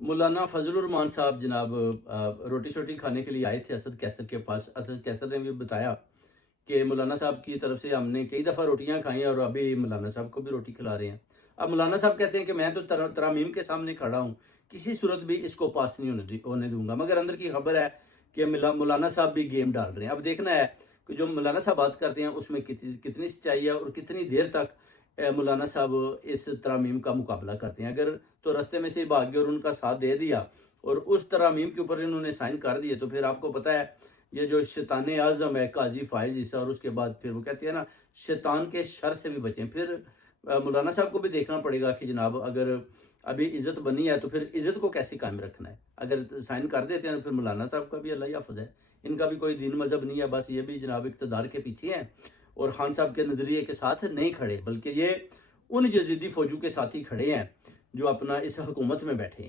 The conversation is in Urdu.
مولانا فضل الرحمان صاحب جناب روٹی شوٹی کھانے کے لیے آئے تھے اسد کیسر کے پاس. اسد کیسر نے بھی بتایا کہ مولانا صاحب کی طرف سے ہم نے کئی دفعہ روٹیاں کھائیں اور ابھی مولانا صاحب کو بھی روٹی کھلا رہے ہیں. اب مولانا صاحب کہتے ہیں کہ میں تو ترامیم کے سامنے کھڑا ہوں, کسی صورت بھی اس کو پاس نہیں ہونے دوں گا, مگر اندر کی خبر ہے کہ مولانا صاحب بھی گیم ڈال رہے ہیں. اب دیکھنا ہے کہ جو مولانا صاحب بات کرتے ہیں اس میں کتنی سچائی ہے اور کتنی دیر تک مولانا صاحب اس ترامیم کا مقابلہ کرتے ہیں. اگر تو رستے میں سے بھاگ گئے اور ان کا ساتھ دے دیا اور اس ترامیم کے اوپر انہوں نے سائن کر دیے, تو پھر آپ کو پتہ ہے یہ جو شیطان اعظم ہے قاضی فائز عیسیٰ, اور اس کے بعد پھر وہ کہتے ہیں نا شیطان کے شر سے بھی بچیں. پھر مولانا صاحب کو بھی دیکھنا پڑے گا کہ جناب اگر ابھی عزت بنی ہے تو پھر عزت کو کیسے قائم رکھنا ہے. اگر سائن کر دیتے ہیں تو پھر مولانا صاحب کا بھی اللہ حافظ ہے, ان کا بھی کوئی دین مذہب نہیں ہے, بس یہ بھی جناب اقتدار کے پیچھے ہیں اور خان صاحب کے نظریے کے ساتھ نہیں کھڑے, بلکہ یہ ان یزیدی فوجوں کے ساتھ ہی کھڑے ہیں جو اپنا اس حکومت میں بیٹھے ہیں.